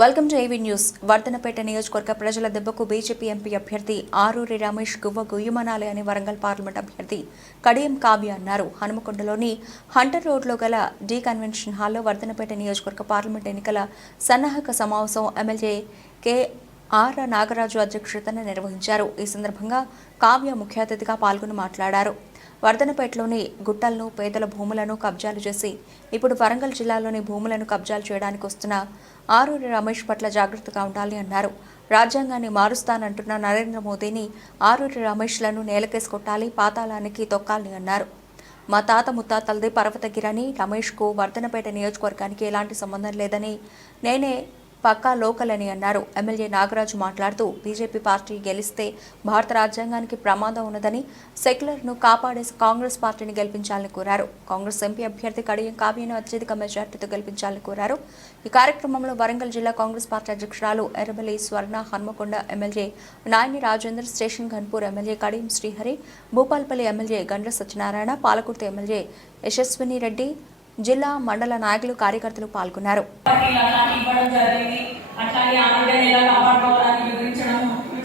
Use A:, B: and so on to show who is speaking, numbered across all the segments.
A: Welcome to AV news. Vardhannapet నియోజకవర్గ ప్రజల దెబ్బకు బీజేపీ ఎంపీ అభ్యర్థి ఆరూరి రమేష్ గువ్వ గుయ్యమనాలి అని వరంగల్ పార్లమెంట్ అభ్యర్థి కడియం కావ్య అన్నారు. హనుమకొండలోని హంటర్ రోడ్లో గల డీ కన్వెన్షన్ హాల్లో వర్ధనపేట నియోజకవర్గ పార్లమెంట్ ఎన్నికల సన్నాహక సమావేశం ఎమ్మెల్యే కె ఆర్ నాగరాజు అధ్యక్షతన నిర్వహించారు. ఈ సందర్భంగా కావ్య ముఖ్య అతిథిగా పాల్గొని మాట్లాడారు. వర్ధనపేటలోని గుట్టలను పేదల భూములను కబ్జాలు చేసి ఇప్పుడు వరంగల్ జిల్లాలోని భూములను కబ్జాలు చేయడానికి వస్తున్న ఆరూరి రమేష్ పట్ల జాగ్రత్తగా ఉండాలి అన్నారు. రాజ్యాంగాన్ని మారుస్తానంటున్న నరేంద్ర మోదీని ఆరూరి రమేష్లను నేలకేసి కొట్టాలి పాతాళానికి తొక్కాలని అన్నారు. మా తాత ముత్తాతలది పర్వతగిరని రమేష్కు వర్ధనపేట నియోజకవర్గానికి ఎలాంటి సంబంధం లేదని నేనే పక్కా లోకల్ అని అన్నారు. ఎమ్మెల్యే నాగరాజు మాట్లాడుతూ బీజేపీ పార్టీ గెలిస్తే భారత రాజ్యాంగానికి ప్రమాదం ఉన్నదని సెక్యులర్ను కాపాడే కాంగ్రెస్ పార్టీని గెలిపించాలని కోరారు. కాంగ్రెస్ ఎంపీ అభ్యర్థి కడియం కావ్యను అత్యధిక మెజార్టీతో గెలిపించాలని కోరారు. ఈ కార్యక్రమంలో వరంగల్ జిల్లా కాంగ్రెస్ పార్టీ అధ్యక్షురాలు Errabelli Swarna Hanamkonda MLA Naini Rajender station Ghanpur MLA Kadiyam Srihari Bhupalpalli MLA Gandra Satyanarayana Palakurthi MLA Yashaswini Reddy జిల్లా మండల నాయకులు కార్యకర్తలు పాల్గొన్నారు.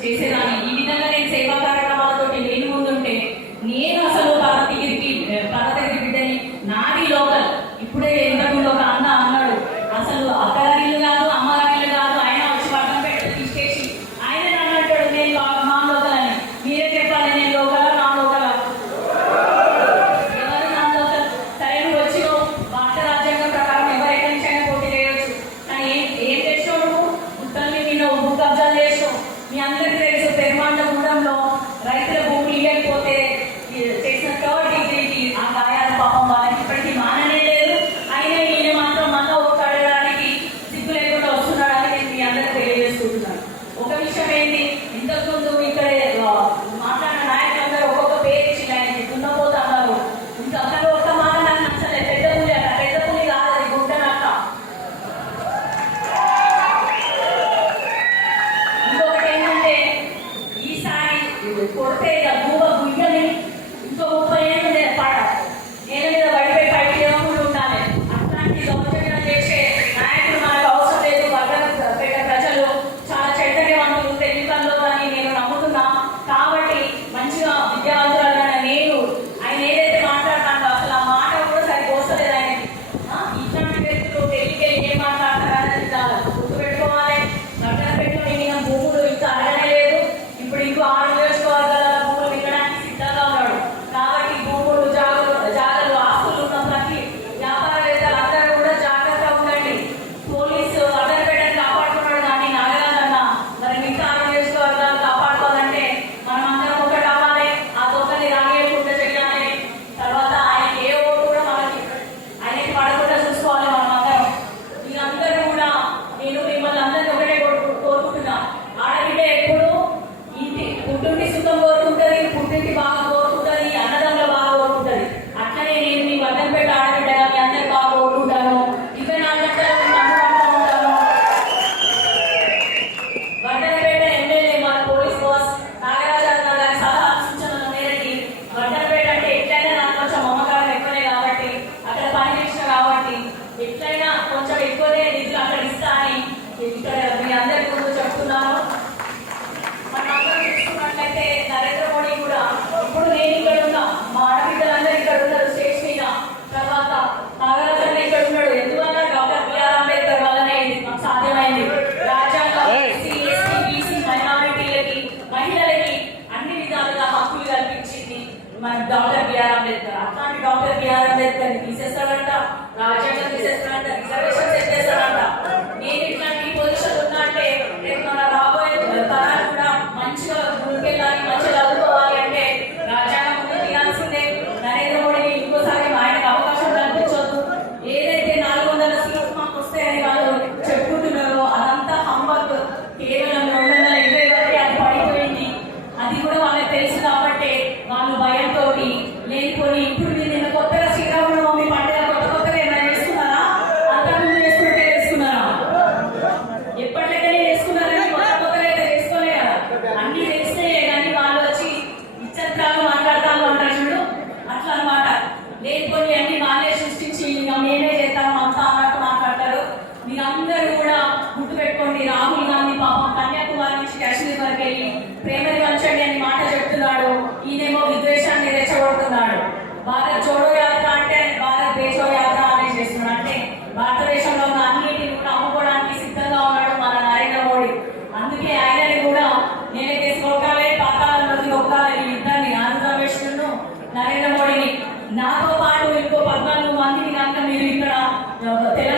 B: చేసేదాన్ని. ఈ విధంగా నేను సేవా നല്ല మన డాక్టర్ బిఆర్ అంబేద్కర్. అట్లాంటి డాక్టర్ బిఆర్ అంబేద్కర్ని తీసేస్తాడంట రాజ్యాంగం తీసేస్తాడంట రిజర్వేషన్ చేస్తాడంట ఆనాడు ఇంకో పద్నాలుగు మందికి కనుక మీరు ఇక్కడ Telangana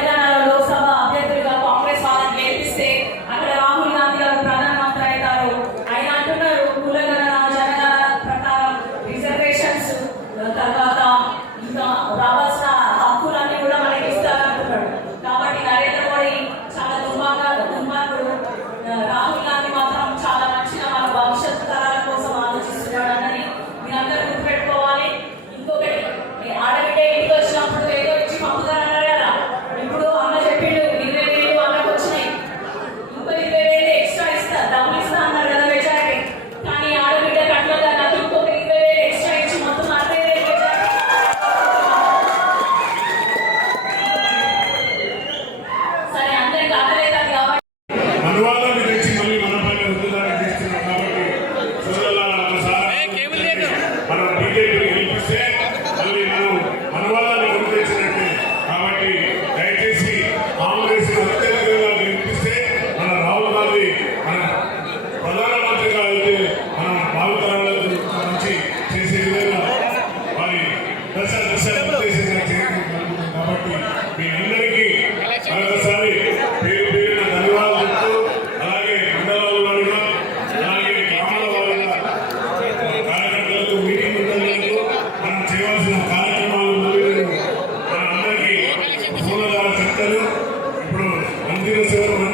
B: give us a little